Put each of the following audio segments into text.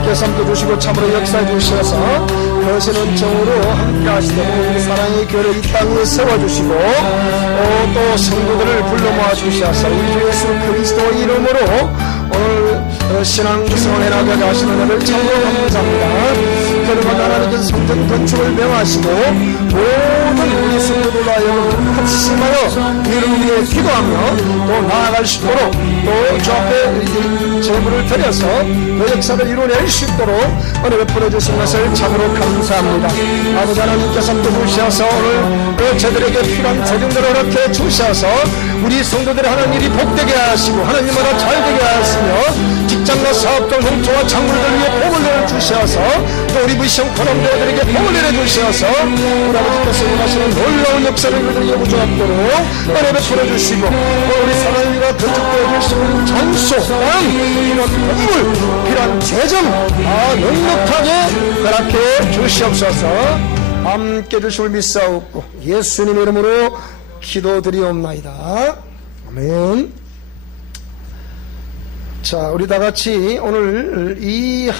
하나님께서 함께해주시고 참으로 역사해주셔서 거시는 정으로 함께하시도록 우리 사랑의 교회를 이 땅에 세워주시고 또 성도들을 불러 모아주셔서 우리 주 예수 그리스도 이름으로 오늘 신앙 구성을 해나가게 하시는 은혜를 참으로 감사합니다. 그러면 하나님께서 성전 건축을 명하시고 모든 우리 성도들과 하여금 합심하여 이를 위해 기도하며 또 나아갈 수 있도록 또 주 앞에 제물을 드려서 그 역사를 이루어낼 수 있도록 은혜를 풀어주신 것을 참으로 감사합니다. 아버지 하나님께서 함께 주셔서 오늘 저들에게 필요한 재정들을 허락해 주셔서 우리 성도들의 하는 일이 복되게 하시고 하나님마다 잘되게 하시며 직장과 사업들 농토와 작물들 위해 복을 내려주셔서 또 우리 미션 포럼대원들에게 복을 내려주셔서 우리 아버지께서 원하시는 놀라운 역사를 그들에게 무조합도록 은혜를 풀어주시고 또 우리 사랑과 건축되어 주시는 장소, 땅, 이런 건물, 필요한 재정 넉넉하게 허락해 주시옵소서. 함께 주심을 믿사옵고 예수님 이름으로 기도드리옵나이다. 아멘. 자, 우리 다 같이 오늘 이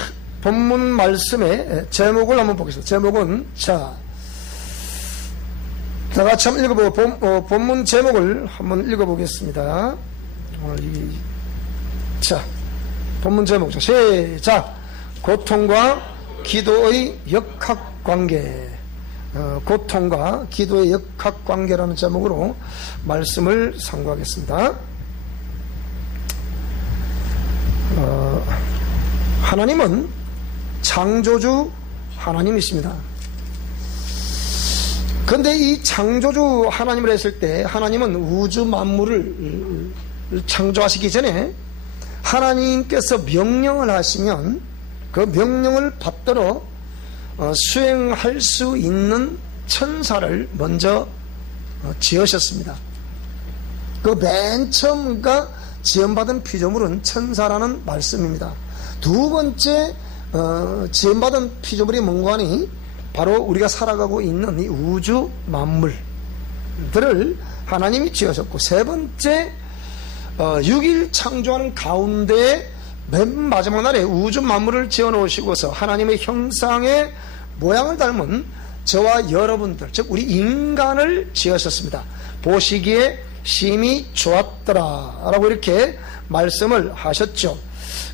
본문 말씀의 제목을 한번 보겠습니다. 제목은 다 같이 한번 읽어보고 본문 제목을 한번 읽어보겠습니다. 오늘 본문 제목 시작. 고통과 기도의 역학관계. 고통과 기도의 역학관계라는 제목으로 말씀을 상고하겠습니다. 하나님은 창조주 하나님이십니다. 그런데 이 창조주 하나님을 했을 때 하나님은 우주 만물을 창조하시기 전에 하나님께서 명령을 하시면 그 명령을 받들어 수행할 수 있는 천사를 먼저 지으셨습니다. 그 맨 처음 지음받은 피조물은 천사라는 말씀입니다. 두 번째 지음받은 피조물이 뭔가 하니 바로 우리가 살아가고 있는 이 우주 만물들을 하나님이 지으셨고, 세 번째 6일 창조하는 가운데 맨 마지막 날에 우주 만물을 지어 놓으시고서 하나님의 형상의 모양을 닮은 저와 여러분들, 즉 우리 인간을 지으셨습니다. 보시기에 심히 좋았더라 라고 이렇게 말씀을 하셨죠.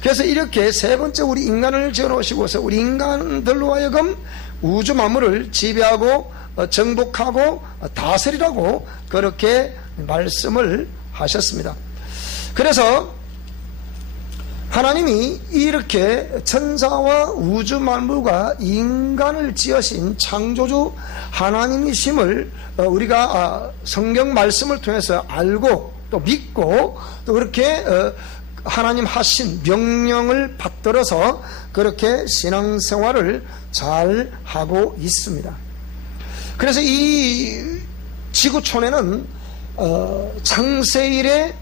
그래서 이렇게 세 번째 우리 인간을 지어 놓으시고서 우리 인간들로 하여금 우주 만물을 지배하고 정복하고 다스리라고 그렇게 말씀을 하셨습니다. 그래서 하나님이 이렇게 천사와 우주 만물과 인간을 지으신 창조주 하나님이심을 우리가 성경 말씀을 통해서 알고 또 믿고 또 그렇게 하나님 하신 명령을 받들어서 그렇게 신앙생활을 잘 하고 있습니다. 그래서 이 지구촌에는 창세일에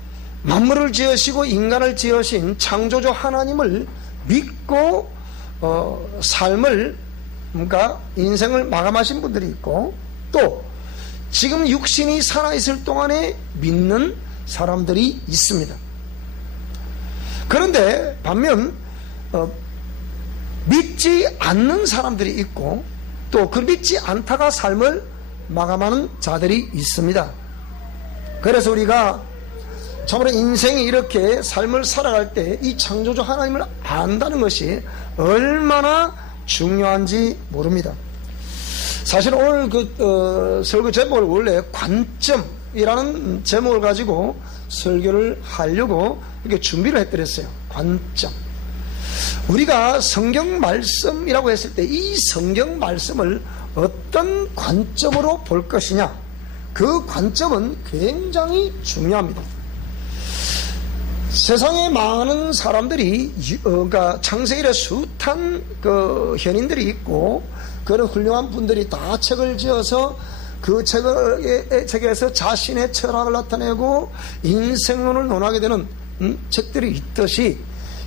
만물을 지으시고 인간을 지으신 창조주 하나님을 믿고 삶을, 그러니까 인생을 마감하신 분들이 있고, 또 지금 육신이 살아있을 동안에 믿는 사람들이 있습니다. 그런데 반면 믿지 않는 사람들이 있고, 또 그 믿지 않다가 삶을 마감하는 자들이 있습니다. 그래서 우리가 참으로 인생이 이렇게 삶을 살아갈 때 이 창조주 하나님을 안다는 것이 얼마나 중요한지 모릅니다. 사실 오늘 설교 제목을 원래 관점이라는 제목을 가지고 설교를 하려고 이렇게 준비를 해드렸어요. 관점. 우리가 성경 말씀이라고 했을 때 이 성경 말씀을 어떤 관점으로 볼 것이냐, 그 관점은 굉장히 중요합니다. 세상에 많은 사람들이 그러니까 창세일에 숱한 현인들이 있고 그런 훌륭한 분들이 다 책을 지어서 그 책에서 자신의 철학을 나타내고 인생론을 논하게 되는 책들이 있듯이,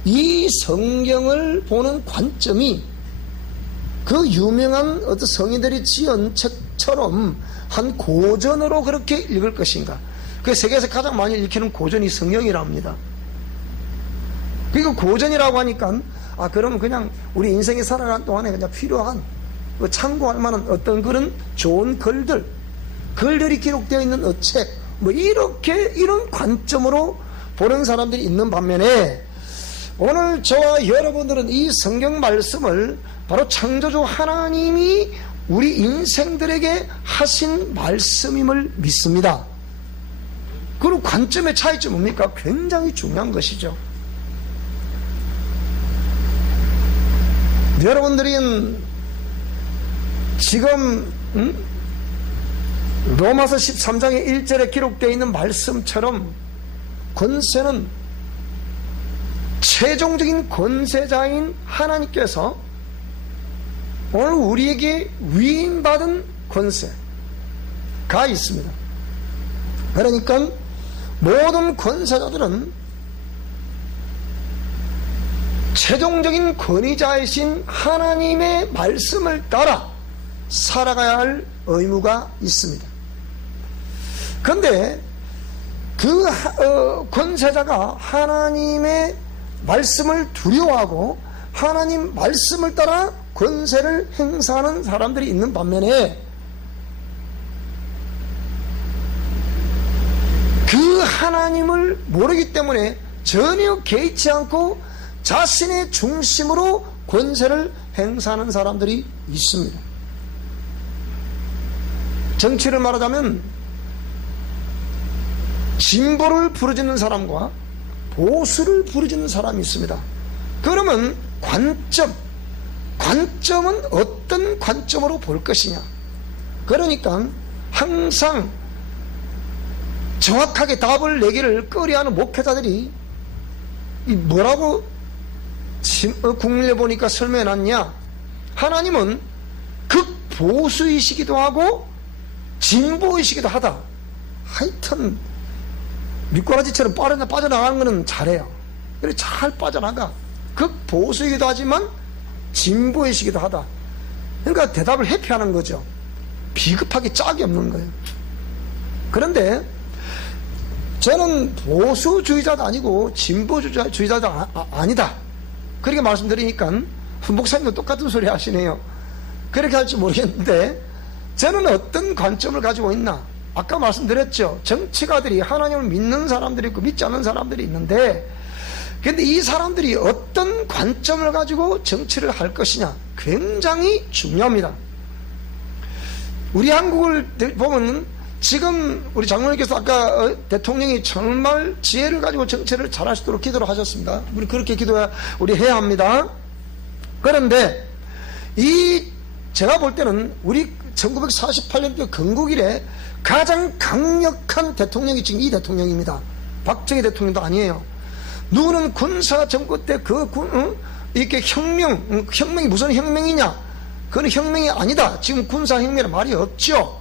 이 성경을 보는 관점이 그 유명한 어떤 성인들이 지은 책처럼 한 고전으로 그렇게 읽을 것인가. 그 세계에서 가장 많이 읽히는 고전이 성경이라 합니다. 그러니까 고전이라고 하니까 그러면 그냥 우리 인생에 살아가는 동안에 그냥 필요한 참고할 만한 어떤 그런 좋은 글들이 기록되어 있는 책, 이렇게 이런 관점으로 보는 사람들이 있는 반면에, 오늘 저와 여러분들은 이 성경 말씀을 바로 창조주 하나님이 우리 인생들에게 하신 말씀임을 믿습니다. 그리고 관점의 차이점이 뭡니까? 굉장히 중요한 것이죠. 여러분들은 지금 로마서 13장의 1절에 기록되어 있는 말씀처럼 권세는 최종적인 권세자인 하나님께서 오늘 우리에게 위임받은 권세가 있습니다. 그러니까 모든 권세자들은 최종적인 권위자이신 하나님의 말씀을 따라 살아가야 할 의무가 있습니다. 그런데 그 권세자가 하나님의 말씀을 두려워하고 하나님 말씀을 따라 권세를 행사하는 사람들이 있는 반면에, 그 하나님을 모르기 때문에 전혀 개의치 않고 자신의 중심으로 권세를 행사하는 사람들이 있습니다. 정치를 말하자면 진보를 부르짖는 사람과 보수를 부르짖는 사람이 있습니다. 그러면 관점은 어떤 관점으로 볼 것이냐. 그러니까 항상 정확하게 답을 내기를 꺼려하는 목회자들이 뭐라고 국민에 보니까 설명해놨냐. 하나님은 극보수이시기도 하고 진보이시기도 하다. 하여튼 미꾸라지처럼 빠져나가는 것은 잘해요. 그래 잘 빠져나가. 극보수이기도 하지만 진보이시기도 하다. 그러니까 대답을 회피하는 거죠. 비급하게 짝이 없는 거예요. 그런데 저는 보수주의자도 아니고 진보주의자도 아니다, 그렇게 말씀드리니까 목사님도 똑같은 소리 하시네요. 그렇게 할지 모르겠는데, 저는 어떤 관점을 가지고 있나. 아까 말씀드렸죠. 정치가들이 하나님을 믿는 사람들이 있고 믿지 않는 사람들이 있는데, 근데 이 사람들이 어떤 관점을 가지고 정치를 할 것이냐 굉장히 중요합니다. 우리 한국을 보면 지금 우리 장로님께서 아까 대통령이 정말 지혜를 가지고 정치를 잘할 수 있도록 기도를 하셨습니다. 우리 그렇게 우리 해야 합니다. 그런데 제가 볼 때는 우리 1948년도 건국 이래 가장 강력한 대통령이 지금 이 대통령입니다. 박정희 대통령도 아니에요. 누구는 군사 정권 때 이렇게 혁명이 무슨 혁명이냐? 그건 혁명이 아니다. 지금 군사 혁명이란 말이 없죠.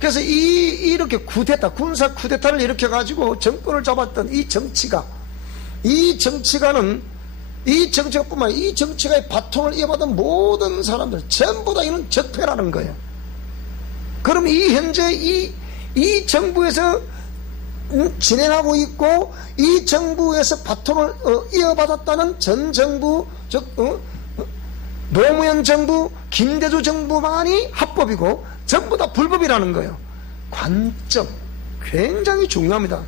그래서 이렇게 군사 쿠데타를 일으켜가지고 정권을 잡았던 이 정치가뿐만 아니라 이 정치가의 바통을 이어받은 모든 사람들 전부 다 이는 적폐라는 거예요. 그럼 현재 이 정부에서 진행하고 있고, 이 정부에서 바통을 이어받았다는 전 정부, 노무현 정부, 김대중 정부만이 합법이고 전부 다 불법이라는 거예요. 관점 굉장히 중요합니다.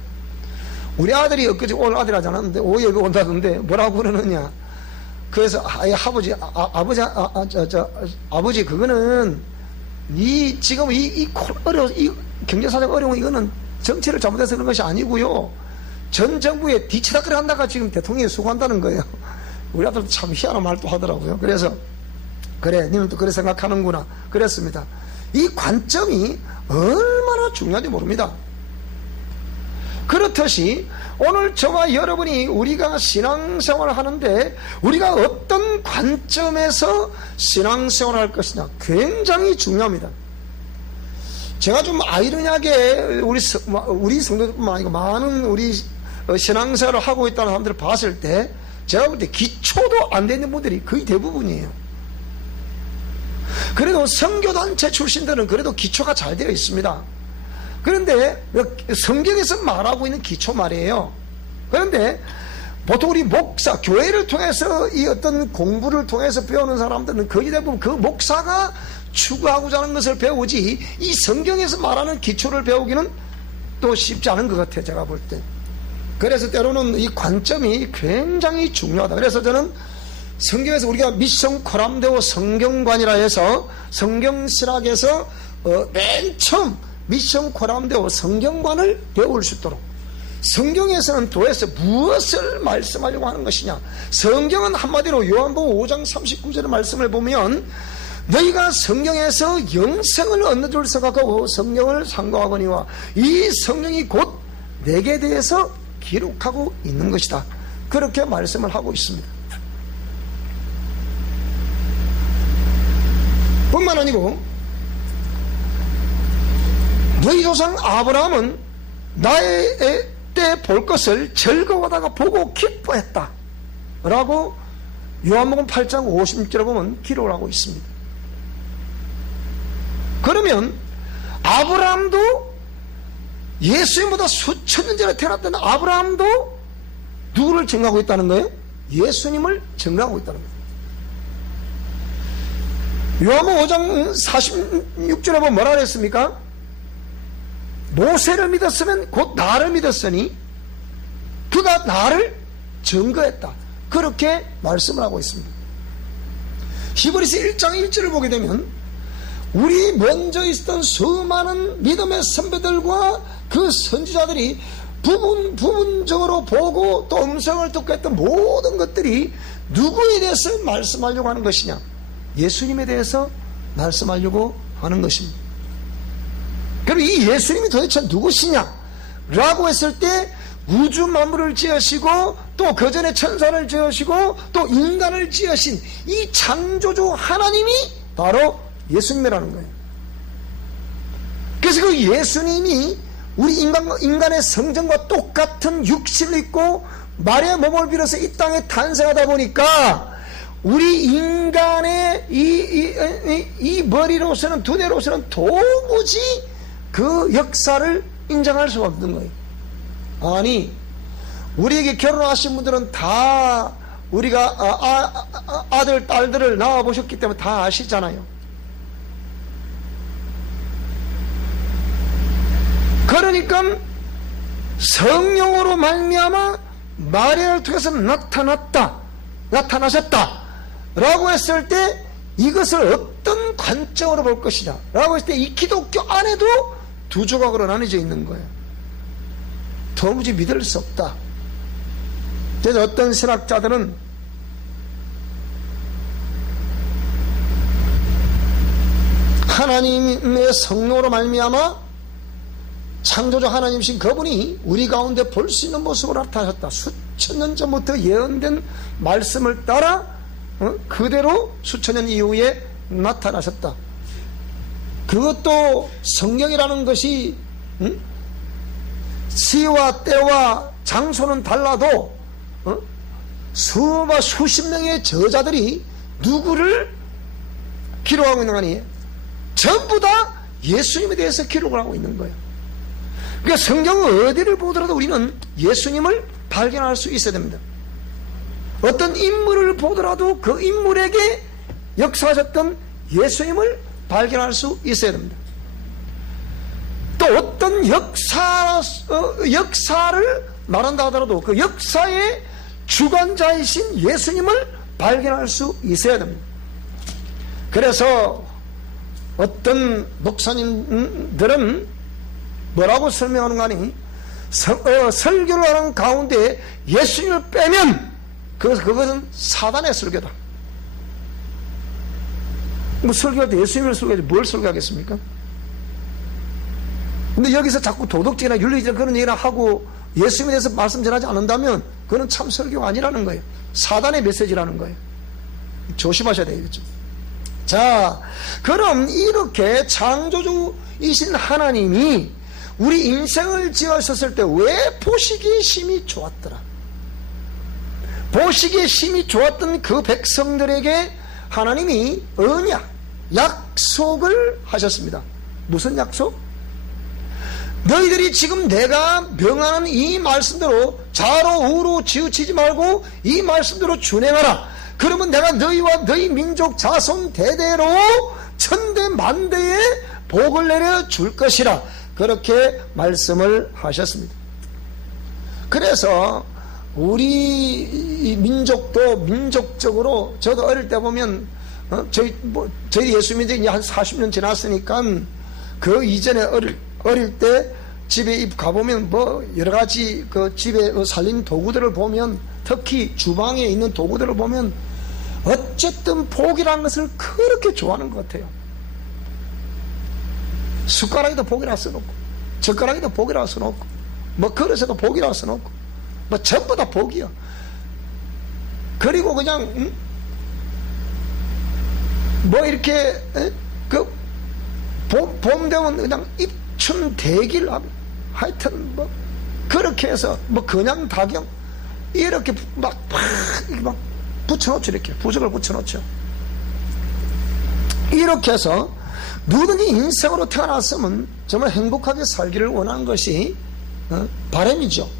우리 아들이 오늘 아들 하지 않았는데 오후에 온다던데 뭐라고 그러느냐. 그래서 아버지 그거는 지금 이 경제사정 어려운 이거는 정치를 잘못해서 그런 것이 아니고요. 전 정부에 뒤치다거리 한다가 지금 대통령이 수고한다는 거예요. 우리 아들도 참 희한한 말도 하더라고요. 그래서 그래, 님도 그래 생각하는구나 그랬습니다. 이 관점이 얼마나 중요한지 모릅니다. 그렇듯이 오늘 저와 여러분이 우리가 신앙생활을 하는데 우리가 어떤 관점에서 신앙생활을 할 것이냐 굉장히 중요합니다. 제가 좀 아이러니하게 우리 성도들뿐만 아니고 많은 우리 신앙생활을 하고 있다는 사람들을 봤을 때 제가 볼 때 기초도 안 되는 분들이 거의 대부분이에요. 그래도 선교단체 출신들은 그래도 기초가 잘 되어 있습니다. 그런데 성경에서 말하고 있는 기초 말이에요. 그런데 보통 우리 목사, 교회를 통해서 이 어떤 공부를 통해서 배우는 사람들은 거의 대부분 그 목사가 추구하고자 하는 것을 배우지 이 성경에서 말하는 기초를 배우기는 또 쉽지 않은 것 같아요, 제가 볼 때. 그래서 때로는 이 관점이 굉장히 중요하다. 그래서 저는 성경에서 우리가 미션 코람데오 성경관이라 해서 성경신학에서 맨 처음 미션 코람데오 성경관을 배울 수 있도록, 성경에서는 도대체 무엇을 말씀하려고 하는 것이냐. 성경은 한마디로 요한복음 5장 39절의 말씀을 보면 너희가 성경에서 영생을 얻는 줄 생각하고 성경을 상고하거니와 이 성경이 곧 내게 대해서 기록하고 있는 것이다. 그렇게 말씀을 하고 있습니다. 뿐만 아니고 너희 조상 아브라함은 나의 때 볼 것을 즐거워하다가 보고 기뻐했다 라고 요한복음 8장 56절에 보면 기록을 하고 있습니다. 그러면 아브라함도 예수님보다 수천 년 전에 태어났던 아브라함도 누구를 증거하고 있다는 거예요? 예수님을 증거하고 있다는 거예요. 요한복음 5장 46절에 보면 뭐라 그랬습니까? 모세를 믿었으면 곧 나를 믿었으니 그가 나를 증거했다. 그렇게 말씀을 하고 있습니다. 히브리서 1장 1절을 보게 되면 우리 먼저 있었던 수많은 믿음의 선배들과 그 선지자들이 부분적으로 보고 또 음성을 듣고 했던 모든 것들이 누구에 대해서 말씀하려고 하는 것이냐? 예수님에 대해서 말씀하려고 하는 것입니다. 그럼 이 예수님이 도대체 누구시냐? 라고 했을 때 우주 만물을 지으시고 또 그 전에 천사를 지으시고 또 인간을 지으신 이 창조주 하나님이 바로 예수님이라는 거예요. 그래서 그 예수님이 우리 인간의 성전과 똑같은 육신을 입고 마리아의 몸을 빌어서 이 땅에 탄생하다 보니까 우리 인간의 이 머리로서는, 두뇌로서는 도무지 그 역사를 인정할 수가 없는 거예요. 아니, 우리에게 결혼하신 분들은 다 우리가 아들, 딸들을 낳아보셨기 때문에 다 아시잖아요. 그러니까 성령으로 말미암아 마리아를 통해서 나타나셨다 라고 했을 때 이것을 어떤 관점으로 볼 것이냐 라고 했을 때 이 기독교 안에도 두 조각으로 나뉘어져 있는 거예요. 도무지 믿을 수 없다. 그래서 어떤 신학자들은 하나님의 성령으로 말미암아 창조주 하나님이신 그분이 우리 가운데 볼 수 있는 모습으로 나타나셨다. 수천 년 전부터 예언된 말씀을 따라 그대로 수천 년 이후에 나타나셨다. 그것도 성경이라는 것이 시와 때와 장소는 달라도 수십 명의 저자들이 누구를 기록하고 있는 거 아니에요? 전부 다 예수님에 대해서 기록을 하고 있는 거예요. 그러니까 성경은 어디를 보더라도 우리는 예수님을 발견할 수 있어야 됩니다. 어떤 인물을 보더라도 그 인물에게 역사하셨던 예수님을 발견할 수 있어야 됩니다. 또 어떤 역사를 말한다 하더라도 그 역사의 주관자이신 예수님을 발견할 수 있어야 됩니다. 그래서 어떤 목사님들은 뭐라고 설명하는 거 아니? 설교를 하는 가운데 예수님을 빼면 그것은 사단의 설교다. 뭐 설교할 때 예수님을 설교하지 뭘 설교하겠습니까? 근데 여기서 자꾸 도덕적이나 윤리적 그런 얘기를 하고 예수님에 대해서 말씀 전하지 않는다면 그건 참 설교가 아니라는 거예요. 사단의 메시지라는 거예요. 조심하셔야 되겠죠. 자, 그럼 이렇게 창조주이신 하나님이 우리 인생을 지으셨을 때 왜 보시기에 심히 좋았더라? 보시기에 심히 좋았던 그 백성들에게 하나님이 언약, 약속을 하셨습니다. 무슨 약속? 너희들이 지금 내가 명하는 이 말씀대로 좌로 우로 치우치지 말고 이 말씀대로 준행하라. 그러면 내가 너희와 너희 민족 자손 대대로 천대 만대에 복을 내려 줄 것이라. 그렇게 말씀을 하셨습니다. 그래서 우리 민족도 민족적으로, 저도 어릴 때 보면 저희 예수 믿은 지 이제 한 40년 지났으니까 그 이전에 어릴 때 집에 가보면 뭐 여러 가지 그 집에 살림 도구들을 보면, 특히 주방에 있는 도구들을 보면 어쨌든 복이라는 것을 그렇게 좋아하는 것 같아요. 숟가락에도 복이라 써놓고, 젓가락에도 복이라 써놓고, 뭐 그릇에도 복이라 써놓고, 뭐 전부 다 복이요. 그리고 그냥 뭐 이렇게 봄 되면 그냥 입춘 대길, 하여튼 뭐 그렇게 해서 뭐 그냥 다경 이렇게 막 붙여놓죠. 이렇게 부적을 붙여놓죠. 이렇게 해서 누구든지 인생으로 태어났으면 정말 행복하게 살기를 원하는 것이 바람이죠.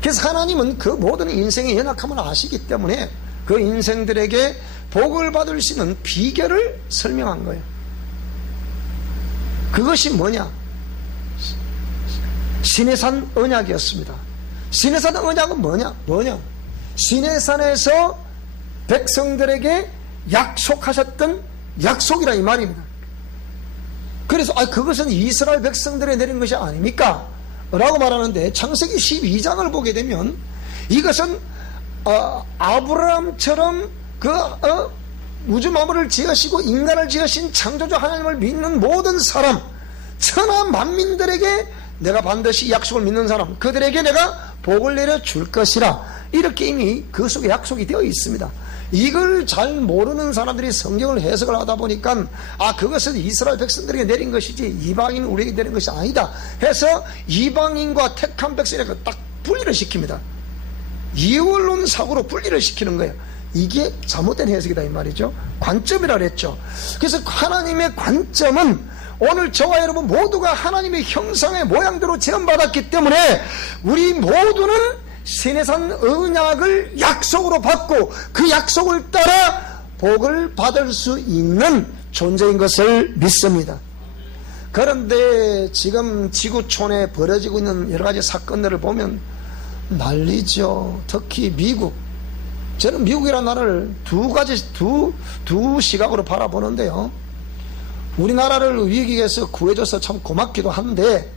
그래서 하나님은 그 모든 인생의 연약함을 아시기 때문에 그 인생들에게 복을 받을 수 있는 비결을 설명한 거예요. 그것이 뭐냐? 시내산 언약이었습니다. 시내산 언약은 뭐냐? 시내산에서 백성들에게 약속하셨던 약속이라 이 말입니다. 그래서 그것은 이스라엘 백성들에 내린 것이 아닙니까? 라고 말하는데, 창세기 12장을 보게 되면 이것은 아브라함처럼 우주 만물을 지으시고 인간을 지으신 창조주 하나님을 믿는 모든 사람, 천하 만민들에게 내가 반드시 약속을 믿는 사람, 그들에게 내가 복을 내려 줄 것이라. 이렇게 이미 그 속에 약속이 되어 있습니다. 이걸 잘 모르는 사람들이 성경을 해석을 하다 보니까 그것은 이스라엘 백성들에게 내린 것이지 이방인 우리에게 내린 것이 아니다 해서 이방인과 택한 백성에게 딱 분리를 시킵니다. 이원론 사고로 분리를 시키는 거예요. 이게 잘못된 해석이다 이 말이죠. 관점이라 그랬죠. 그래서 하나님의 관점은 오늘 저와 여러분 모두가 하나님의 형상의 모양대로 지음받았기 때문에 우리 모두는 시내산 언약을 약속으로 받고 그 약속을 따라 복을 받을 수 있는 존재인 것을 믿습니다. 그런데 지금 지구촌에 벌어지고 있는 여러 가지 사건들을 보면 난리죠. 특히 미국. 저는 미국이라는 나라를 두 시각으로 바라보는데요. 우리나라를 위기에서 구해줘서 참 고맙기도 한데,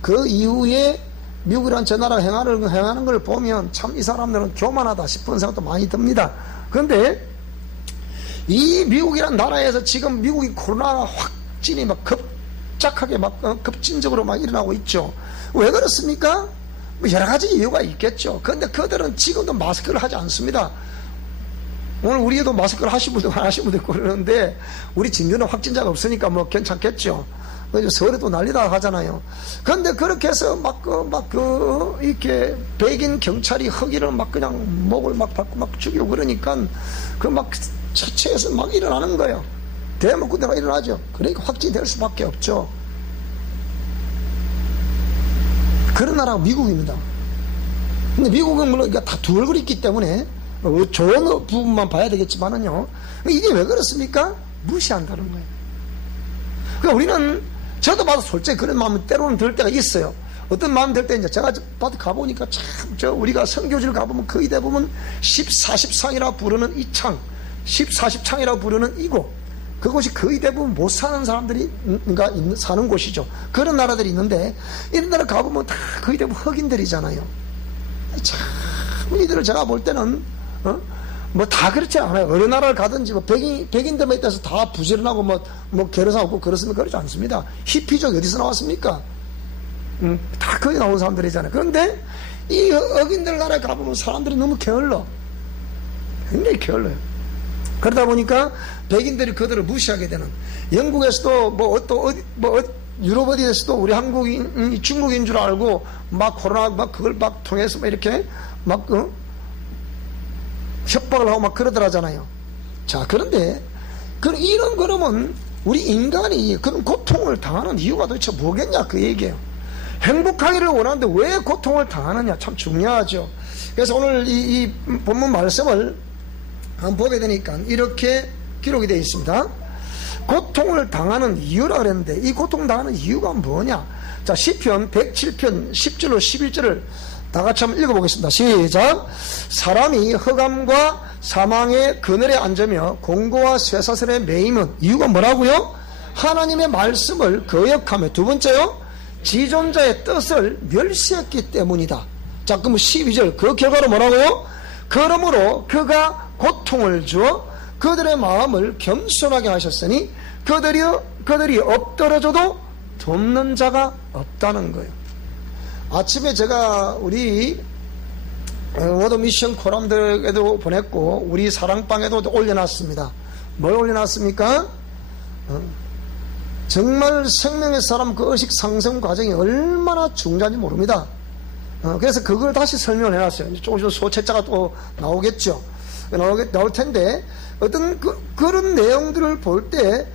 그 이후에 미국이란 저 나라 행하는 걸 보면 참 이 사람들은 교만하다 싶은 생각도 많이 듭니다. 그런데 이 미국이란 나라에서 지금 미국이 코로나 확진이 막 급작하게 급진적으로 막 일어나고 있죠. 왜 그렇습니까? 뭐 여러 가지 이유가 있겠죠. 그런데 그들은 지금도 마스크를 하지 않습니다. 오늘 우리도 마스크를 하신 분도 안 하신 분도 있고 그러는데, 우리 진주는 확진자가 없으니까 뭐 괜찮겠죠. 서울에도 난리다 하잖아요. 그런데 그렇게 해서 이렇게 백인 경찰이 허기를 막 그냥 목을 막 밟고 막 죽이고 그러니까 처체에서 막 일어나는 거예요. 대목 군대가 일어나죠. 그러니까 확진될 수밖에 없죠. 그런 나라가 미국입니다. 근데 미국은 물론 다 두 얼굴이 있기 때문에 좋은 부분만 봐야 되겠지만은요, 이게 왜 그렇습니까? 무시한다는 거예요. 그러니까 우리는, 저도 봐도 솔직히 그런 마음이 때로는 들 때가 있어요. 어떤 마음 들 때, 이제 제가 가보니까 우리가 선교지를 가보면 거의 대부분 1040상이라 부르는 이 창, 1040창이라 부르는 이곳, 그곳이 거의 대부분 못 사는 사람들이 사는 곳이죠. 그런 나라들이 있는데, 이런 나라 가보면 다 거의 대부분 흑인들이잖아요. 참, 이들을 제가 볼 때는, 뭐 다 그렇지 않아요. 어느 나라를 가든지 뭐 백인들만 있다서 다 부지런하고 뭐 결혼하고 그렇습니까? 그렇지 않습니다. 히피족 어디서 나왔습니까? 다 거기 나온 사람들이잖아요. 그런데 이 흑인들 나라에 가보면 사람들이 너무 게을러. 굉장히 게을러요. 그러다 보니까 백인들이 그들을 무시하게 되는, 영국에서도 유럽 어디에서도 우리 한국인이 중국인 줄 알고 코로나 그걸 통해서 이렇게 협박을 하고 그러더라잖아요. 자, 그런데 그러면 우리 인간이 그런 고통을 당하는 이유가 도대체 뭐겠냐 그 얘기예요. 행복하기를 원하는데 왜 고통을 당하느냐, 참 중요하죠. 그래서 오늘 이 본문 말씀을 한번 보게 되니까 이렇게 기록이 되어 있습니다. 고통을 당하는 이유라 그랬는데 이 고통 당하는 이유가 뭐냐? 자, 시편 107편 10절로 11절을 다 같이 한번 읽어보겠습니다. 시작. 사람이 흑암과 사망의 그늘에 앉으며 공고와 쇠사슬에 매임은 이유가 뭐라고요? 하나님의 말씀을 거역하며, 두 번째요, 지존자의 뜻을 멸시했기 때문이다. 자, 그럼 12절 그 결과로 뭐라고요? 그러므로 그가 고통을 주어 그들의 마음을 겸손하게 하셨으니 그들이 엎드러져도 돕는 자가 없다는 거예요. 아침에 제가 우리 워드 미션 코람들에도 보냈고 우리 사랑방에도 올려놨습니다. 뭘 올려놨습니까? 정말 생명의 사람 그 의식 상승 과정이 얼마나 중요한지 모릅니다. 그래서 그걸 다시 설명을 해놨어요. 조금 소책자가 또 나오겠죠. 나올 텐데 어떤 그런 내용들을 볼 때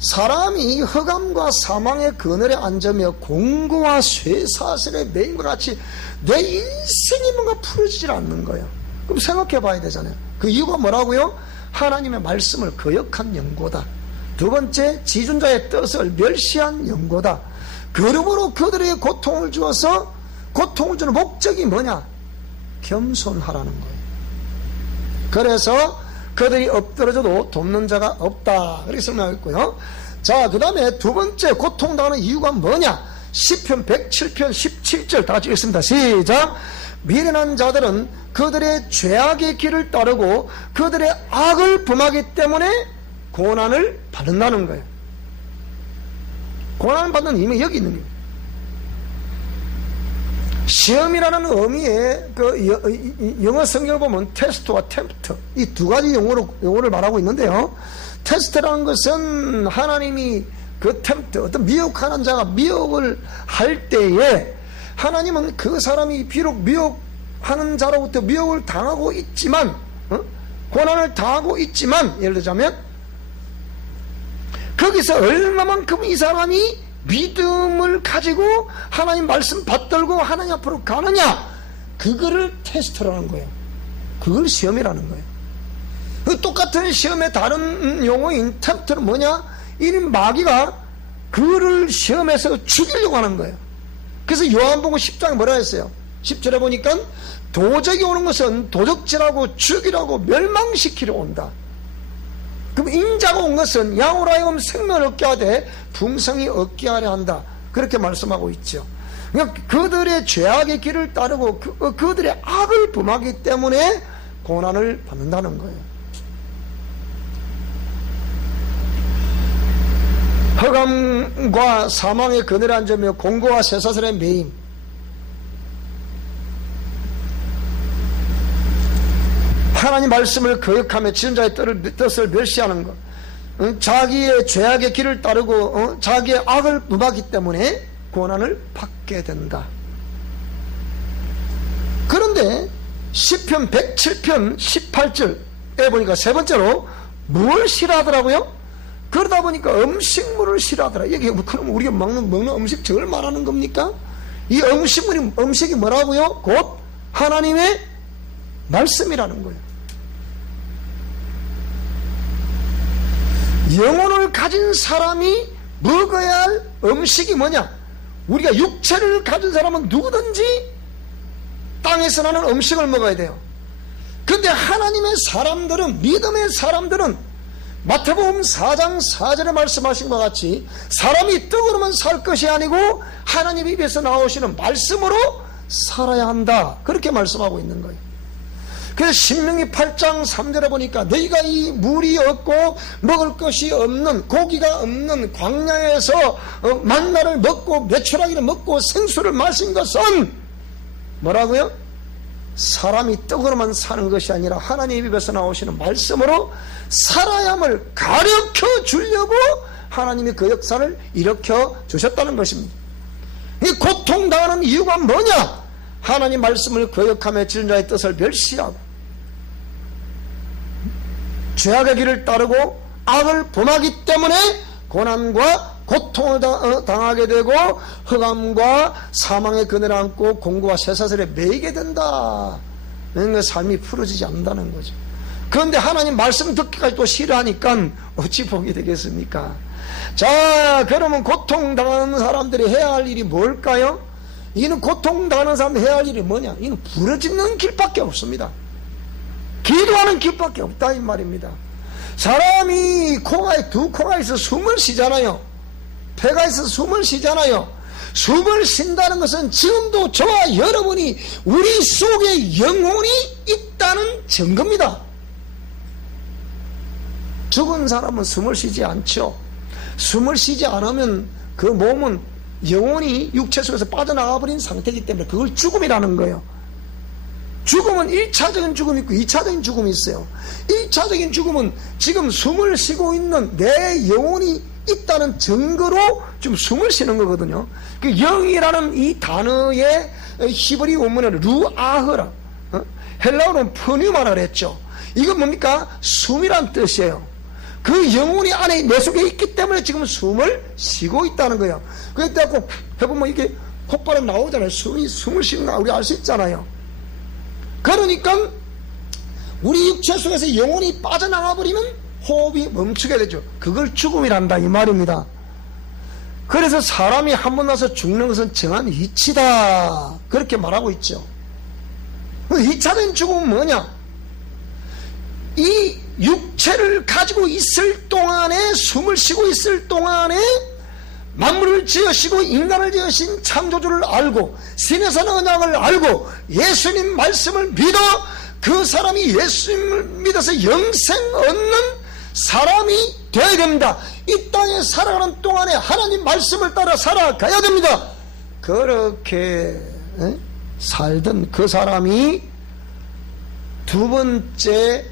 사람이 흑암과 사망의 그늘에 앉으며 공고와 쇠사슬에 매임과 같이 내 인생이 뭔가 풀어지질 않는 거예요. 그럼 생각해 봐야 되잖아요. 그 이유가 뭐라고요? 하나님의 말씀을 거역한 연고다. 두 번째, 지존자의 뜻을 멸시한 연고다. 그러므로 그들에게 고통을 주어서 고통을 주는 목적이 뭐냐? 겸손하라는 거예요. 그래서 그들이 엎드러져도 돕는 자가 없다, 그렇게 설명하고 있고요. 자, 그 다음에 두 번째 고통당하는 이유가 뭐냐? 시편 107편 17절 다 같이 읽습니다. 시작. 미련한 자들은 그들의 죄악의 길을 따르고 그들의 악을 범하기 때문에 고난을 받는다는 거예요. 고난을 받는 의미가 여기 있는 거예요. 시험이라는 의미의 그 영어 성경을 보면 테스트와 템프트, 이 두 가지 용어를 말하고 있는데요. 테스트라는 것은 하나님이 그 템프트, 어떤 미혹하는 자가 미혹을 할 때에 하나님은 그 사람이 비록 미혹하는 자로부터 미혹을 당하고 있지만, 고난을 당하고 있지만, 예를 들자면 거기서 얼마만큼 이 사람이 믿음을 가지고 하나님 말씀 받들고 하나님 앞으로 가느냐, 그거를 테스트라는 거예요. 그걸 시험이라는 거예요. 그 똑같은 시험의 다른 용어인 템프트는 뭐냐? 이 마귀가 그를 시험해서 죽이려고 하는 거예요. 그래서 요한복음 10장에 뭐라 했어요? 10절에 보니까 도적이 오는 것은 도적질하고 죽이라고 멸망시키려 온다. 그럼 인자가 온 것은 양으로 하여금 생명을 얻게 하되 풍성히 얻게 하려 한다, 그렇게 말씀하고 있죠. 그러니까 그들의 죄악의 길을 따르고 그들의 악을 범하기 때문에 고난을 받는다는 거예요. 흑암과 사망의 그늘에 앉으며 공고와 쇠사슬의 매임, 하나님 말씀을 거역하며 지존자의 뜻을 멸시하는 것, 자기의 죄악의 길을 따르고 자기의 악을 범하기 때문에 고난을 받게 된다. 그런데 시편 107편 18절에 보니까 세 번째로 뭘 싫어하더라고요? 그러다 보니까 음식물을 싫어하더라. 이게 그럼 우리가 먹는 음식 저걸 말하는 겁니까? 이 음식이 뭐라고요? 곧 하나님의 말씀이라는 거예요. 영혼을 가진 사람이 먹어야 할 음식이 뭐냐? 우리가 육체를 가진 사람은 누구든지 땅에서 나는 음식을 먹어야 돼요. 근데 하나님의 사람들은, 믿음의 사람들은 마태복음 4장 4절에 말씀하신 것 같이 사람이 떡으로만 살 것이 아니고 하나님 입에서 나오시는 말씀으로 살아야 한다, 그렇게 말씀하고 있는 거예요. 그래서 신명기 8장 3절에 보니까 너희가 이 물이 없고 먹을 것이 없는, 고기가 없는 광야에서 만나를 먹고 메추라기를 먹고 생수를 마신 것은 뭐라고요? 사람이 떡으로만 사는 것이 아니라 하나님 입에서 나오시는 말씀으로 살아야함을 가르쳐 주려고 하나님이 그 역사를 일으켜 주셨다는 것입니다. 이 고통당하는 이유가 뭐냐? 하나님 말씀을 거역하며 지존자의 뜻을 멸시하고 죄악의 길을 따르고 악을 범하기 때문에 고난과 고통을 당하게 되고 흑암과 사망의 그늘을 안고 공고와 쇠사슬에 매이게 된다. 그 삶이 풀어지지 않는다는 거죠. 그런데 하나님 말씀 듣기까지 또 싫어하니까 어찌 복이 되겠습니까? 자, 그러면 고통당하는 사람들이 해야 할 일이 뭘까요? 이는 고통당하는 사람들이 해야 할 일이 뭐냐? 이는 부러지는 길밖에 없습니다. 기도하는 길밖에 없다 이 말입니다. 사람이 코가에 두 코가 있어 숨을 쉬잖아요. 폐가 있어 숨을 쉬잖아요. 숨을 쉰다는 것은 지금도 저와 여러분이 우리 속에 영혼이 있다는 증거입니다. 죽은 사람은 숨을 쉬지 않죠. 숨을 쉬지 않으면 그 몸은 영혼이 육체 속에서 빠져나가 버린 상태이기 때문에 그걸 죽음이라는 거예요. 죽음은 1차적인 죽음이 있고 2차적인 죽음이 있어요. 1차적인 죽음은 지금 숨을 쉬고 있는 내 영혼이 있다는 증거로 지금 숨을 쉬는 거거든요. 그 영이라는 이 단어의 히브리 원문은 루아흐라, 헬라어로는 푸뉴마를 했죠. 이건 뭡니까? 숨이란 뜻이에요. 그 영혼이 안에 내 속에 있기 때문에 지금 숨을 쉬고 있다는 거예요. 그때 해보면 이게 콧바람 나오잖아요. 숨을 쉬는 거 우리 알 수 있잖아요. 그러니까 우리 육체 속에서 영혼이 빠져나가 버리면 호흡이 멈추게 되죠. 그걸 죽음이란다 이 말입니다. 그래서 사람이 한 번 나서 죽는 것은 정한 이치다 그렇게 말하고 있죠. 2차적인 죽음은 뭐냐? 이 육체를 가지고 있을 동안에, 숨을 쉬고 있을 동안에 만물을 지으시고 인간을 지으신 창조주를 알고 신에서 언약을 알고 예수님 말씀을 믿어 그 사람이 예수님을 믿어서 영생 얻는 사람이 되어야 됩니다. 이 땅에 살아가는 동안에 하나님 말씀을 따라 살아가야 됩니다. 그렇게 살던 그 사람이 두 번째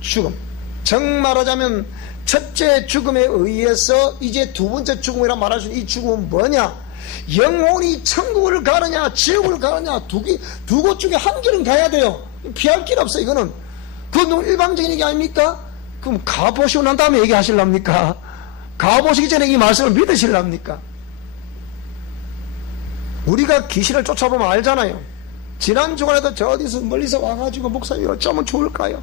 죽음, 정말하자면 첫째 죽음에 의해서 이제 두 번째 죽음이라 말할 수 있는 이 죽음은 뭐냐? 영혼이 천국을 가느냐 지옥을 가느냐 두 곳 중에 한 길은 가야 돼요. 피할 길 없어. 이거는 그건 일방적인 얘기 아닙니까? 그럼 가보시고 난 다음에 얘기하실랍니까? 가보시기 전에 이 말씀을 믿으실랍니까? 우리가 귀신을 쫓아보면 알잖아요. 지난 주간에도 저 어디서 멀리서 와가지고 목사님 어쩌면 좋을까요?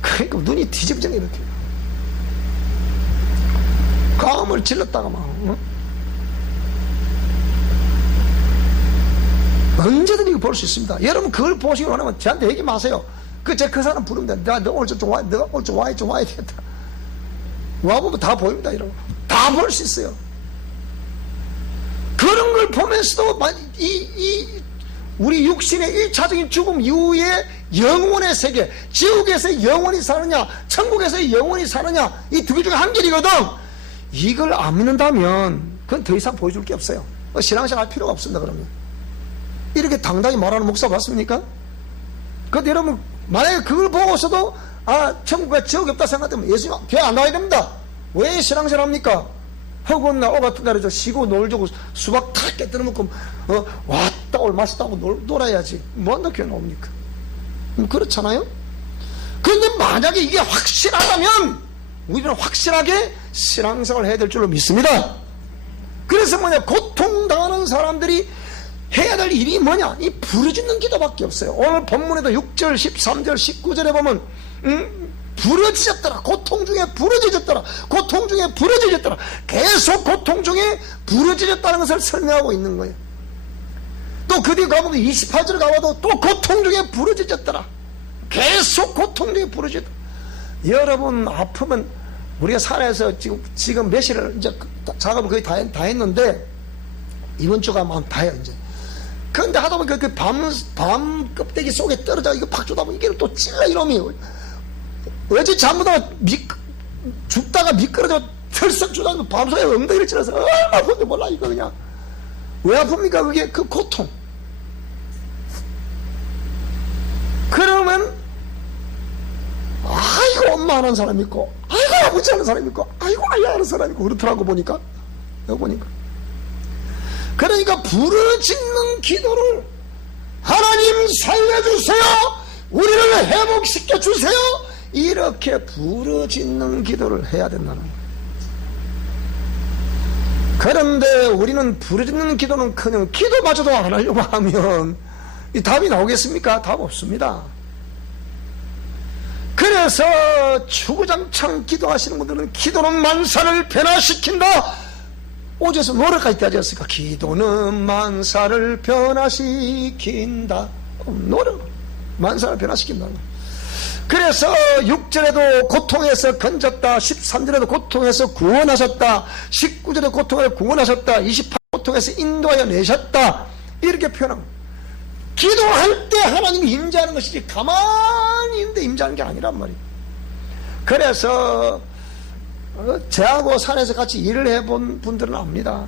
그러니까 눈이 뒤집어지네 이렇게. 감을 질렀다가 막 언제든지 이거 볼 수 있습니다. 여러분 그걸 보시기 원하면 저한테 얘기 마세요. 그 사람 부르면 돼. 너 오늘 좀 와, 너가 오늘 좀 와야 되겠다. 와보면 다 보입니다. 여러분 다 볼 수 있어요. 그런 걸 보면서도 우리 육신의 1차적인 죽음 이후에 영혼의 세계, 지옥에서 영혼이 사느냐 천국에서 영혼이 사느냐 이 두 개 중에 한 길이거든. 이걸 안 믿는다면 그건 더 이상 보여줄 게 없어요. 신앙생활 할 필요가 없습니다. 그러면 이렇게 당당히 말하는 목사 봤습니까? 그런데 여러분 만약에 그걸 보고서도 천국에 지옥이 없다 생각하면 예수님 교회 안 나와야 됩니다. 왜 신앙생활 합니까? 허구한 날, 같은 날에 쉬고 놀자고 수박 탁 깨뜨려 먹고, 왔다 올 맛있다고 놀아야지. 뭐한다 교회 나옵니까? 그렇잖아요? 그런데 만약에 이게 확실하다면, 우리는 확실하게 신앙생활을 해야 될 줄로 믿습니다. 그래서 뭐냐, 고통당하는 사람들이 해야 될 일이 뭐냐? 이 부르짖는 기도밖에 없어요. 오늘 본문에도 6절, 13절, 19절에 보면, 부러지셨더라. 고통 중에 부러지셨더라. 고통 중에 부러지셨더라. 계속 고통 중에 부러지셨다는 것을 설명하고 있는 거예요. 또 그 뒤에 가보면 28절 가봐도 또 고통 중에 부러지셨더라. 계속 고통 중에 부러지셨더라. 여러분 아프면 우리가 산에서 지금 며칠을 이제 작업을 거의 다 했는데 이번 주가 아마 다 해요 이제. 그런데 하다 보니까 그 밤 껍데기 속에 떨어져 이거 팍 주다 보면 이게 또 찔러 이놈이. 어제 잠보다 죽다가 미끄러져 털썩 주다가 밤새 엉덩이를 찔러서 얼마나 아픈지 몰라. 이거 그냥 왜 아픕니까? 그게 그 고통. 그러면 아이고 엄마 하는 사람이 있고 아이고 아버지 하는 사람이 있고 아이고 아야 하는 사람이 있고 그렇더라고 보니까. 여기 보니까 그러니까 부르짖는 기도를 하나님 살려주세요, 우리를 회복시켜 주세요, 이렇게 부르짖는 기도를 해야 된다는 거예요. 그런데 우리는 부르짖는 기도는커녕 기도마저도 안 하려고 하면 이 답이 나오겠습니까? 답 없습니다. 그래서 주구장창 기도하시는 분들은 기도는 만사를 변화시킨다. 오제에서 노래까지 따졌으니까 기도는 만사를 변화시킨다. 노래로 만사를 변화시킨다. 그래서 6절에도 고통에서 건졌다, 13절에도 고통에서 구원하셨다, 19절에 고통에서 구원하셨다, 28 고통에서 인도하여 내셨다, 이렇게 표현합니다. 기도할 때 하나님이 임재하는 것이지 가만히 있는데 임재하는 게 아니란 말이에요. 그래서 저하고 산에서 같이 일을 해본 분들은 압니다.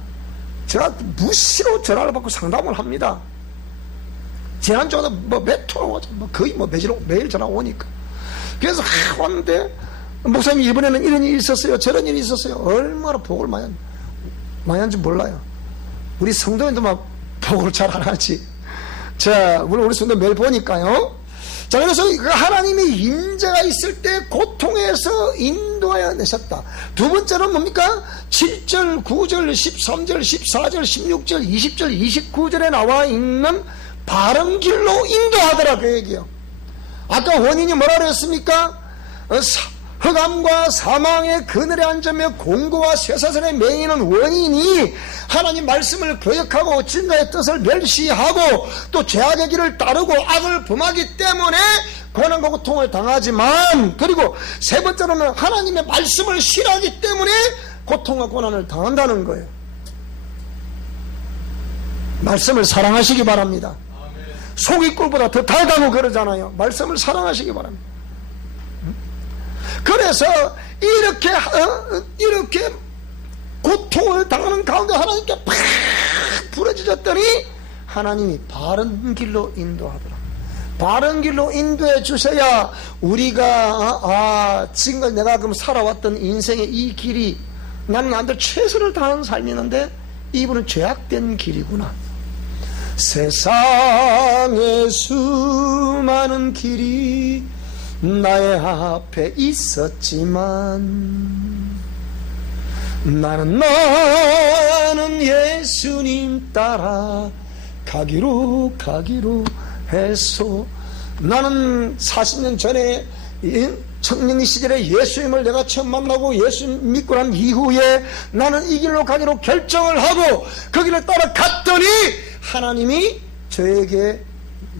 제가 무시로 전화를 받고 상담을 합니다. 지난주에도 몇 통화 오죠. 거의 매일 전화 오니까. 그래서 왔는데 목사님 이번에는 이런 일이 있었어요, 저런 일이 있었어요. 얼마나 복을 많이 하는지 몰라요. 우리 성도님도 막 복을 잘 안 하지. 자, 물론 우리 성도 매일 보니까요. 자, 그래서 하나님의 임재가 있을 때 고통에서 인도하여 내셨다. 두 번째는 뭡니까? 7절, 9절, 13절, 14절, 16절, 20절, 29절에 나와 있는 바른 길로 인도하더라, 그 얘기요. 아까 원인이 뭐라 그랬습니까? 흑암과 사망의 그늘에 앉으며 공고와 쇠사슬에 매이는 원인이 하나님 말씀을 거역하고 진가의 뜻을 멸시하고 또 죄악의 길을 따르고 악을 범하기 때문에 고난과 고통을 당하지만, 그리고 세 번째로는 하나님의 말씀을 싫어하기 때문에 고통과 고난을 당한다는 거예요. 말씀을 사랑하시기 바랍니다. 속이 꿀보다 더 달다고 그러잖아요. 말씀을 사랑하시기 바랍니다. 그래서 이렇게 고통을 당하는 가운데 하나님께 팍 부러지셨더니 하나님이 바른 길로 인도하더라. 바른 길로 인도해 주셔야 우리가 지금까지 내가 그럼 살아왔던 인생의 이 길이 나는 남들 최선을 다하는 삶이었는데 이분은 죄악된 길이구나. 세상에 수많은 길이 나의 앞에 있었지만 나는 예수님 따라 가기로 해서, 나는 40년 전에 청년 시절에 예수님을 내가 처음 만나고 예수님 믿고 난 이후에 나는 이 길로 가기로 결정을 하고 그 길을 따라 갔더니 하나님이 저에게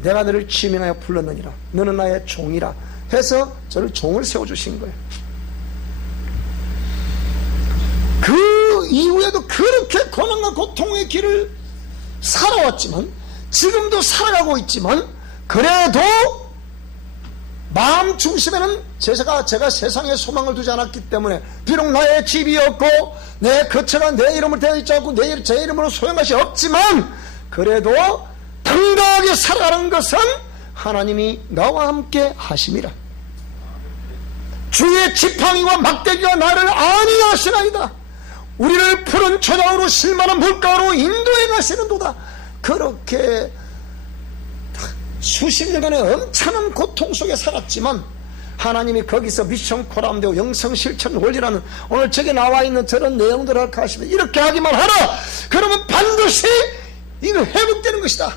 내가 너를 지명하여 불렀느니라, 너는 나의 종이라 해서 저를 종을 세워주신 거예요. 그 이후에도 그렇게 고난과 고통의 길을 살아왔지만, 지금도 살아가고 있지만, 그래도 마음 중심에는 제가 세상에 소망을 두지 않았기 때문에 비록 나의 집이 없고 내 거처가 내 이름을 되어 있지 않고 제 이름으로 소유한 것이 없지만, 그래도 당당하게 살아가는 것은 하나님이 나와 함께 하심이라. 주의 지팡이와 막대기가 나를 안위하시나이다. 우리를 푸른 초장으로 실만한 물가로 인도해 가시는도다. 그렇게 수십 년간의 엄청난 고통 속에 살았지만 하나님이 거기서 미션 코람되고 영성 실천 원리라는 오늘 저기 나와 있는 저런 내용들을 할까 하시면 이렇게 하기만 하라. 그러면 반드시 이거 회복되는 것이다.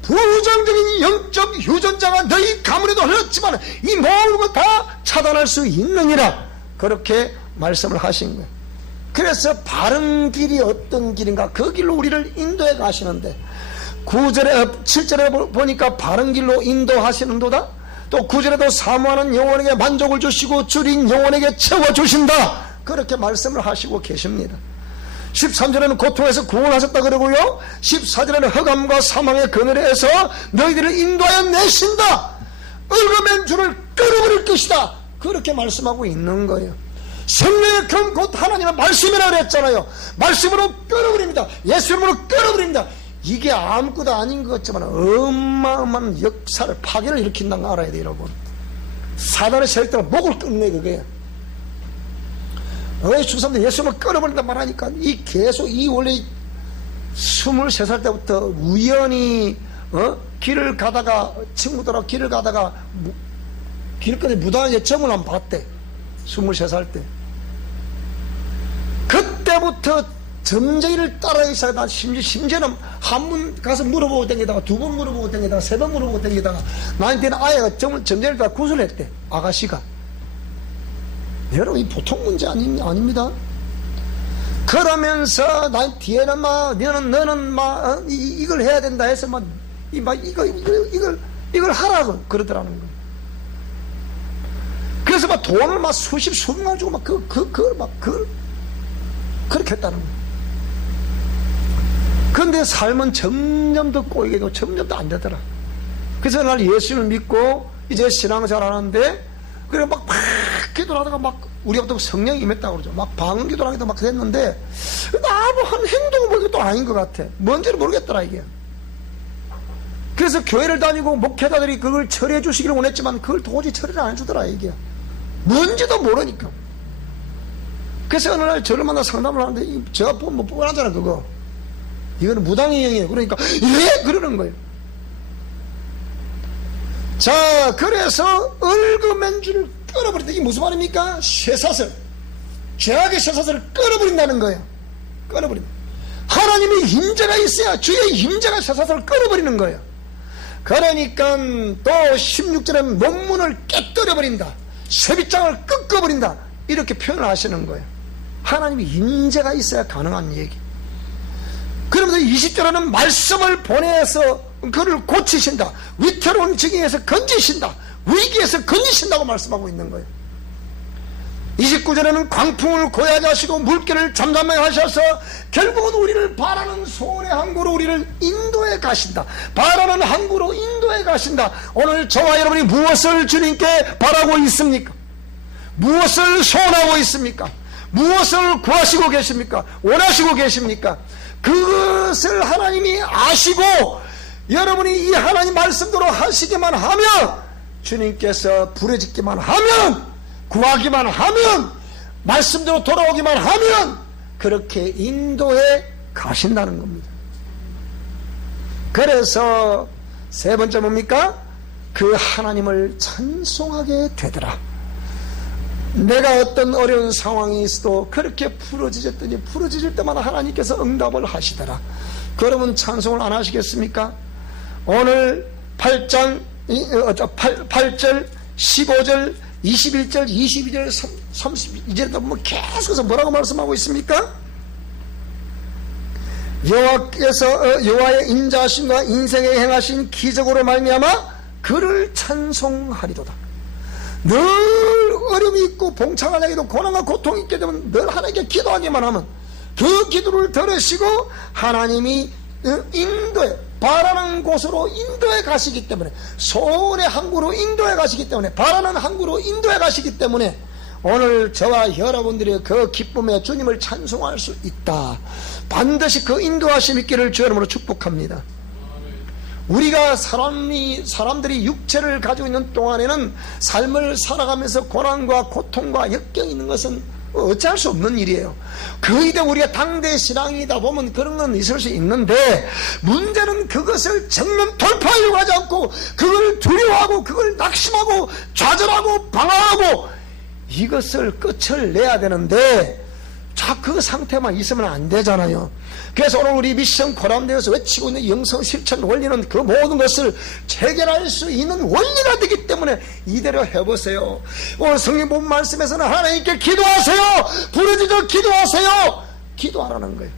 부정적인 영적 유전자가 너희 가문에도 흘렀지만 이 모든 것 다 차단할 수 있느니라. 그렇게 말씀을 하신 거예요. 그래서 바른 길이 어떤 길인가, 그 길로 우리를 인도해 가시는데 7절에 보니까 바른 길로 인도하시는도다. 또 9절에도 사모하는 영혼에게 만족을 주시고 줄인 영혼에게 채워주신다. 그렇게 말씀을 하시고 계십니다. 13절에는 고통에서 구원하셨다 그러고요, 14절에는 흑암과 사망의 그늘에서 너희들을 인도하여 내신다. 얽어맨 줄을 끊어버릴 것이다. 그렇게 말씀하고 있는 거예요. 생명의 금 곧 하나님의 말씀이라고 그랬잖아요. 말씀으로 끊어버립니다. 예수 이름으로 끊어버립니다. 이게 아무것도 아닌 것 같지만 어마어마한 역사를, 파괴를 일으킨다는 거 알아야 돼요, 여러분. 사단의 세력 때문에 목을 끊네, 그게. 주사람들 예수님을 끊어버린단 말하니까 이 계속 이 원래 23살 때부터 우연히 길을 가다가 친구들하고 길을 가다가 길거리 무당에게 점을 한번 봤대. 23살 때. 그때부터 점쟁이를 따라가기 시작하다 심지어는 한 번 가서 물어보고 댕기다가 두 번 물어보고 댕기다가 세 번 물어보고 댕기다가 나한테는 아이가 점쟁이를 다 구슬했대. 아가씨가. 여러분 이 보통 문제 아닙니다. 그러면서 난 뒤에는 막 너는 막 이걸 해야 된다 해서 막 이걸 하라고 그러더라는 거예요. 그래서 막 돈을 막 수백만 주고 막 그걸 그렇게 했다는 거예요. 그런데 삶은 점점 더 꼬이게 되고 점점 더 안 되더라. 그래서 날 예수를 믿고 이제 신앙생활 하는데 그래 막 기도를 하다가 막 우리가 또 성령이 임했다고 그러죠. 막 방언 기도를 하기도 막 그랬는데 나도 한 행동을 보니까 또 아닌 것 같아. 뭔지를 모르겠더라 이게. 그래서 교회를 다니고 목회자들이 그걸 처리해 주시기를 원했지만 그걸 도저히 처리를 안 해주더라 이게. 뭔지도 모르니까. 그래서 어느 날 저를 만나 상담을 하는데 제가 보면 뭐 뻔하잖아 그거. 이거는 무당행위예요. 그러니까 예? 그러는 거예요. 자, 그래서 얼그맨주를 끊어버린다. 이게 무슨 말입니까? 쇠사슬, 죄악의 쇠사슬을 끊어버린다는 거예요. 끊어버린다. 하나님의 임재가 있어야 주의 임재가 쇠사슬을 끊어버리는 거예요. 그러니까 또 16절에 논문을 깨뜨려버린다, 쇠빗장을 꺾어버린다, 이렇게 표현을 하시는 거예요. 하나님의 임재가 있어야 가능한 얘기. 그러면서 20절에는 말씀을 보내서 그를 고치신다, 위태로운 지경에서 건지신다, 위기에서 건지신다고 말씀하고 있는 거예요. 29절에는 광풍을 고야게 하시고 물결을 잠잠하게 하셔서 결국은 우리를 바라는 소원의 항구로 우리를 인도해 가신다. 바라는 항구로 인도해 가신다. 오늘 저와 여러분이 무엇을 주님께 바라고 있습니까? 무엇을 소원하고 있습니까? 무엇을 구하시고 계십니까? 원하시고 계십니까? 그것을 하나님이 아시고 여러분이 이 하나님 말씀대로 하시기만 하면, 주님께서 부르짖기만 하면, 구하기만 하면, 말씀대로 돌아오기만 하면 그렇게 인도해 가신다는 겁니다. 그래서 세 번째 뭡니까? 그 하나님을 찬송하게 되더라. 내가 어떤 어려운 상황이 있어도 그렇게 부르짖었더니 부르짖을 때마다 하나님께서 응답을 하시더라. 그러면 찬송을 안 하시겠습니까? 오늘 8절, 15절, 21절, 22절, 32절에 보면 계속해서 뭐라고 말씀하고 있습니까? 여호와의 인자하심과 인생에 행하신 기적으로 말미암아 그를 찬송하리로다. 늘 어려움이 있고 봉창하려기도 고난과 고통이 있게 되면 늘 하나님께 기도하기만 하면 그 기도를 들으시고 하나님이 인도해, 바라는 곳으로 인도해 가시기 때문에, 소원의 항구로 인도해 가시기 때문에, 바라는 항구로 인도해 가시기 때문에 오늘 저와 여러분들이 그 기쁨에 주님을 찬송할 수 있다. 반드시 그 인도하심 있기를 주 이름으로 축복합니다. 우리가 사람들이 육체를 가지고 있는 동안에는 삶을 살아가면서 고난과 고통과 역경이 있는 것은 어찌할 수 없는 일이에요. 거의다 우리가 당대 신앙이다 보면 그런 건 있을 수 있는데, 문제는 그것을 정면 돌파하려고 하지 않고 그걸 두려워하고 그걸 낙심하고 좌절하고 방황하고 이것을 끝을 내야 되는데 자, 그 상태만 있으면 안 되잖아요. 그래서 오늘 우리 미션 코람대에서 외치고 있는 영성 실천 원리는 그 모든 것을 체결할 수 있는 원리가 되기 때문에 이대로 해보세요. 오늘 성경 본 말씀에서는 하나님께 기도하세요, 부르짖어 기도하세요, 기도하라는 거예요.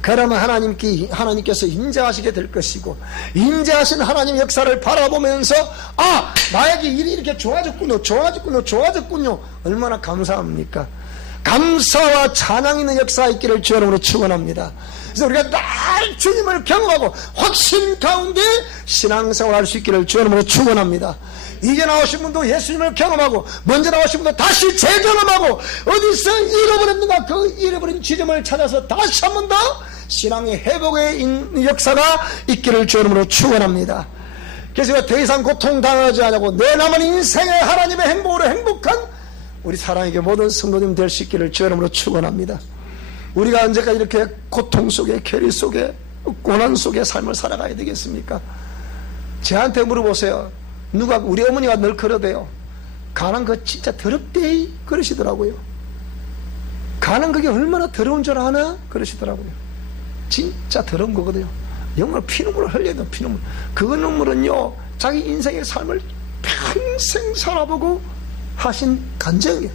그러면 하나님께서 인자하시게 될 것이고, 인자하신 하나님 역사를 바라보면서 아, 나에게 일이 이렇게 좋아졌군요. 얼마나 감사합니까? 감사와 찬양 있는 역사 있기를 주 이름으로 축원합니다. 그래서 우리가 날 주님을 경험하고 확신 가운데 신앙생활 할 수 있기를 주 이름으로 축원합니다. 이제 나오신 분도 예수님을 경험하고, 먼저 나오신 분도 다시 재경험하고, 어디서 잃어버렸는가 그 잃어버린 지점을 찾아서 다시 한 번 더 신앙의 회복의 역사가 있기를 주 이름으로 축원합니다. 그래서 더 이상 고통당하지 않고 내 남은 인생에 하나님의 행복으로 행복한 우리 사랑에게 모든 성도님 될 수 있기를 주 이름으로 축원합니다. 우리가 언제까지 이렇게 고통 속에, 괴리 속에, 고난 속에 삶을 살아가야 되겠습니까? 저한테 물어보세요. 우리 어머니가 늘 그러대요. 가난 거 진짜 더럽대 그러시더라고요. 가는 그게 얼마나 더러운 줄 아나? 그러시더라고요. 진짜 더러운 거거든요. 정말 피눈물을 흘려야 돼요. 피눈물. 그 눈물은요 자기 인생의 삶을 평생 살아보고 하신 간증이에요.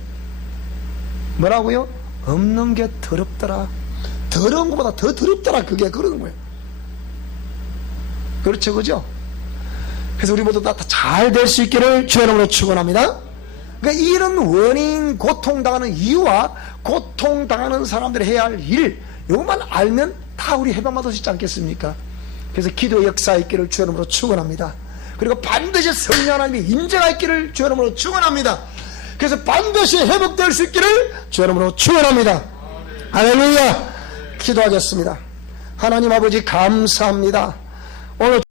뭐라고요? 없는 게 더럽더라. 더러운 것보다 더 더럽더라. 그게 그러는 거예요. 그렇죠, 그죠? 그래서 우리 모두 다 잘 될 수 있기를 주의 이름으로 축원합니다. 그러니까 이런 원인, 고통당하는 이유와 고통당하는 사람들이 해야 할 일, 이것만 알면 다 우리 해방받을 수 있지 않겠습니까? 그래서 기도의 역사 있기를 주의 이름으로 축원합니다. 그리고 반드시 성령 하나님이 인정할 길을 주의 이름으로 축원합니다. 그래서 반드시 회복될 수 있기를 주의 이름으로 축원합니다. 할렐루야. 기도하겠습니다. 하나님 아버지 감사합니다. 오늘